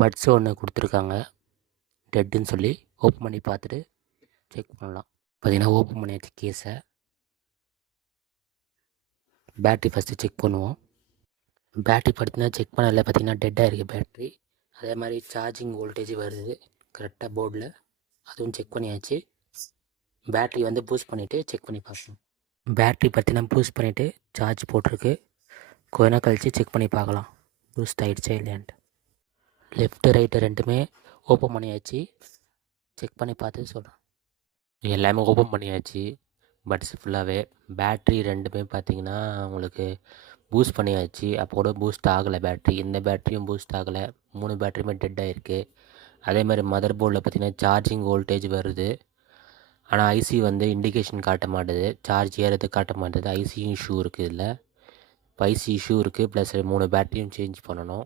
Puts ஒன்று கொடுத்துருக்காங்க டெட்டுன்னு சொல்லி ஓப்பன் பண்ணி பார்த்துட்டு செக் பண்ணலாம். பார்த்தீங்கன்னா ஓப்பன் பண்ணியாச்சு கேஸை. பேட்ரி ஃபஸ்ட்டு செக் பண்ணுவோம். பேட்ரி பார்த்தீங்கன்னா செக் பண்ணல, பார்த்தீங்கன்னா டெட்டாக இருக்குது பேட்ரி. அதே மாதிரி சார்ஜிங் வோல்டேஜ் வருது கரெக்டாக போர்டில், அதுவும் செக் பண்ணியாச்சு. பேட்ரி வந்து பூஸ்ட் பண்ணிவிட்டு செக் பண்ணி பார்க்கணும். பேட்ரி பார்த்தீங்கன்னா பூஸ்ட் பண்ணிவிட்டு சார்ஜ் போட்டிருக்கு. கொஞ்ச நேரம் கழித்து செக் பண்ணி பார்க்கலாம் பூஸ்ட் ஆகிடுச்சா இல்லையான்ட்டு. லெஃப்ட்டு ரைட்டு ரெண்டுமே ஓப்பன் பண்ணியாச்சு. செக் பண்ணி பார்த்து சொல்கிறேன். எல்லாமே ஓப்பன் பண்ணியாச்சு பட்ஸ் ஃபுல்லாகவே. பேட்ரி ரெண்டுமே பார்த்தீங்கன்னா உங்களுக்கு பூஸ்ட் பண்ணியாச்சு. அப்போ கூட பூஸ்ட் ஆகலை பேட்ரி. இந்த பேட்ரியும் பூஸ்ட் ஆகலை. 3 பேட்ரியுமே டெட் ஆகிருக்கு. அதே மாதிரி மதர் போர்டில் பார்த்தீங்கன்னா சார்ஜிங் வோல்டேஜ் வருது. ஆனால் ஐசி வந்து இண்டிகேஷன் காட்ட மாட்டுது, சார்ஜ் ஏறது காட்ட மாட்டுது. ஐசி இஷ்யூ இருக்குது இதில். இப்போ ஐசி இஷ்யூ இருக்குது, ப்ளஸ் 3 பேட்டரியும் சேஞ்ச் பண்ணணும்.